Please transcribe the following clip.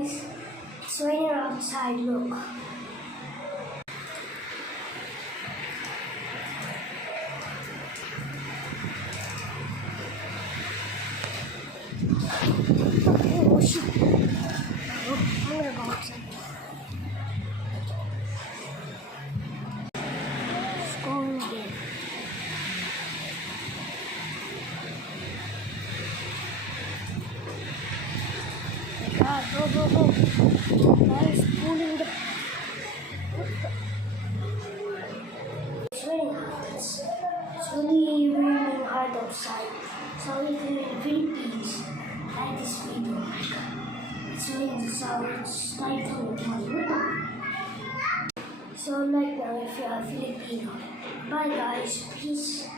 guys, it's raining outside, look. Oh shoot. Oh, I'm gonna go outside. It's going again. God, go. Guys, pulling the... It's raining hard. It's really raining hard outside. So if you're in the Philippines, like this video. It's raining, so it's typhoon tomorrow. So like now if you're a Filipino. Bye guys, peace.